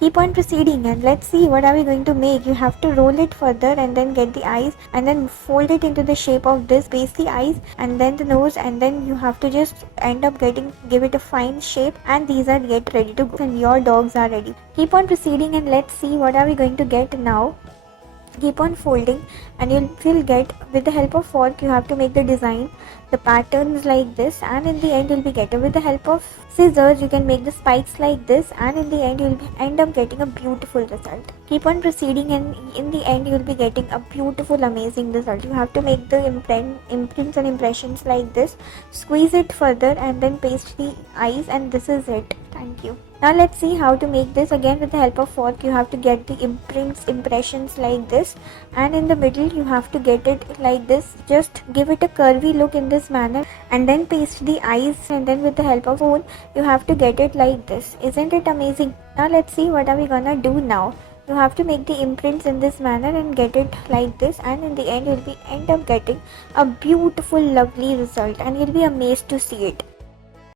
Keep on proceeding and let's see what are we going to make. You have to roll it further and then get the eyes and then fold it into the shape of this, paste the eyes and then the nose, and then you have to just end up give it a fine shape, and these are get ready to go and your dogs are ready. Keep on proceeding and let's see what are we going to get now. Keep on folding and you will get, with the help of fork you have to make the design, the patterns like this, and in the end you'll be getting, with the help of scissors you can make the spikes like this, and in the end you'll end up getting a beautiful result. Keep on proceeding and in the end you'll be getting a beautiful amazing result. You have to make the imprints and impressions like this, squeeze it further and then paste the eyes, and this is it. Thank you. Now let's see how to make this. Again, with the help of fork you have to get the impressions like this, and in the middle you have to get it like this. Just give it a curvy look in this manner and then paste the eyes, and then with the help of spoon you have to get it like this. Isn't it amazing? Now let's see what are we gonna do now. You have to make the imprints in this manner and get it like this, and in the end you'll be end up getting a beautiful lovely result and you'll be amazed to see it.